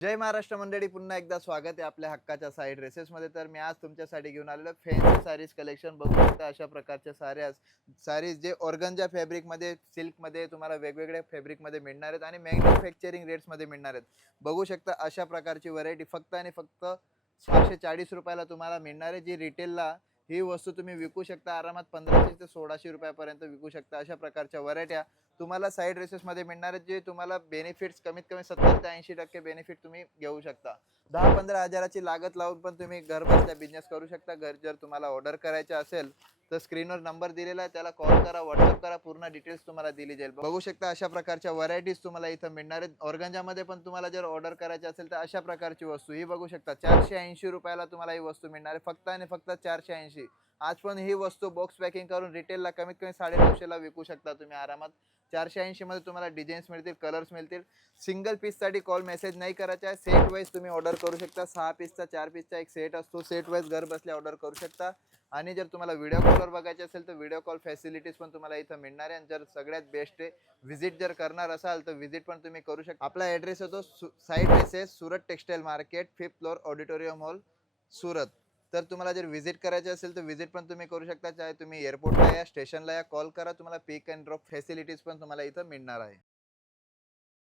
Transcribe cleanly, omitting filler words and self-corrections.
जय महाराष्ट्र मंडळी, पुन्हा एकदा स्वागत आहे आपल्या हक्काच्या साईड ड्रेसेसमध्ये. तर मी आज तुमच्यासाठी घेऊन आलेलो फॅन्सी सारीज कलेक्शन. बघू शकता अशा प्रकारच्या सारीज जे ऑर्गन्जा फॅब्रिकमध्ये, सिल्कमध्ये तुम्हाला वेगवेगळ्या फॅब्रिकमध्ये मिळणार आहेत आणि मॅन्युफॅक्चरिंग रेट्समध्ये मिळणार आहेत. बघू शकता अशा प्रकारची व्हरायटी फक्त आणि फक्त 640 रुपयाला तुम्हाला मिळणार आहे. जी रिटेलला ही वस्तू तुम्ही विकू शकता आरामात 1500 ते 1600 रुपयापर्यंत विकू शकता. अशा प्रकारच्या व्हरायट्या तुम्हाला साईड ड्रेसेसमध्ये मिळणार आहेत, जे तुम्हाला बेनिफिट्स कमीत कमी 70 ते 80% बेनिफिट तुम्ही घेऊ शकता. 10-15 हजाराची लागत लावून पण तुम्ही घर बसल्या बिझनेस करू शकता. घर जर तुम्हाला ऑर्डर करायचे असेल तर स्क्रीनवर नंबर दिलेला आहे, त्याला कॉल करा, व्हॉट्सअप करा, पूर्ण डिटेल्स तुम्हाला दिली जाईल. बघू शकता अशा प्रकारच्या व्हरायटीज तुम्हाला इथं मिळणार आहेत. ऑर्गन्जामध्ये पण तुम्हाला जर ऑर्डर करायची असेल तर अशा प्रकारची वस्तू ही बघू शकता. 480 रुपयाला तुम्हाला ही वस्तू मिळणार आहे, फक्त आणि फक्त 480. आज पण ही वस्तू बॉक्स पॅकिंग करून रिटेलला कमीत कमी 950 ला विकू शकता तुम्ही आरामात. 480 मध्ये तुम्हाला डिझाईन्स मिळतील, कलर्स मिळतील. सिंगल पीससाठी कॉल मेसेज नाही करायचा आहे. सेट वाईज तुम्ही ऑर्डर करू शकता. 6 पीसचा 4 पीसचा एक सेट असतो. सेट वाईज घर बसल्या ऑर्डर करू शकता. आणि जर तुम्हाला व्हिडिओ कॉलवर बघायचे असेल तर व्हिडिओ कॉल फॅसिलिटीज पण तुम्हाला इथं मिळणार आहे. आणि जर सगळ्यात बेस्ट आहे, व्हिजिट जर करणार असाल तर व्हिजिट पण तुम्ही करू शकता. आपला ॲड्रेस होतो side dresses, Surat textile market, 5th floor, auditorium hall, Surat. तर तुम्हाला जर व्हिजिट करायचे असेल तर व्हिजिट पण तुम्ही करू शकता. चाहे तुम्ही एअरपोर्टला या, स्टेशनला या, कॉल करा, तुम्हाला पिक अँड ड्रॉप फॅसिलिटीज पण तुम्हाला इथं मिळणार आहे.